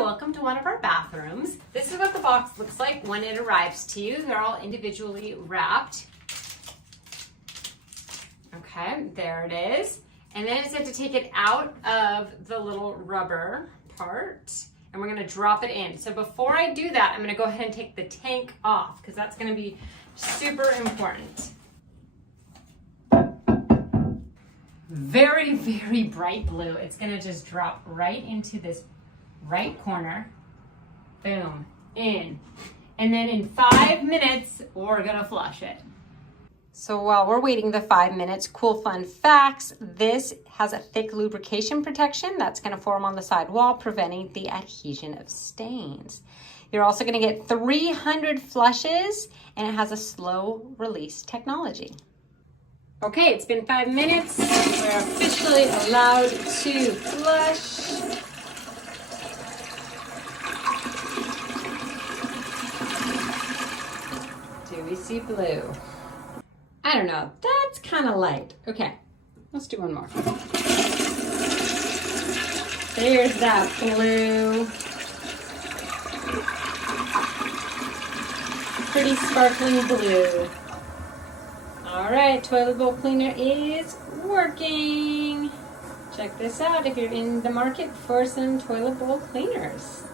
welcome to one of our bathrooms. This is what the box looks like when it arrives to you. They're all individually wrapped. Okay, there it is. And then it's going to take it out of the little rubber part and we're going to drop it in. So before I do that, I'm going to go ahead and take the tank off because that's going to be super important. Very, very bright blue. It's going to just drop right into this right corner. Boom, in. And then in 5 minutes, we're going to flush it. So while we're waiting the 5 minutes, cool fun facts, this has a thick lubrication protection that's going to form on the side wall, preventing the adhesion of stains. You're also going to get 300 flushes, and it has a slow release technology. Okay, it's been 5 minutes. We're officially allowed to flush. Do we see blue? I don't know, that's kind of light. Okay, let's do one more. There's that blue. Pretty sparkling blue. All right, toilet bowl cleaner is working. Check this out if you're in the market for some toilet bowl cleaners.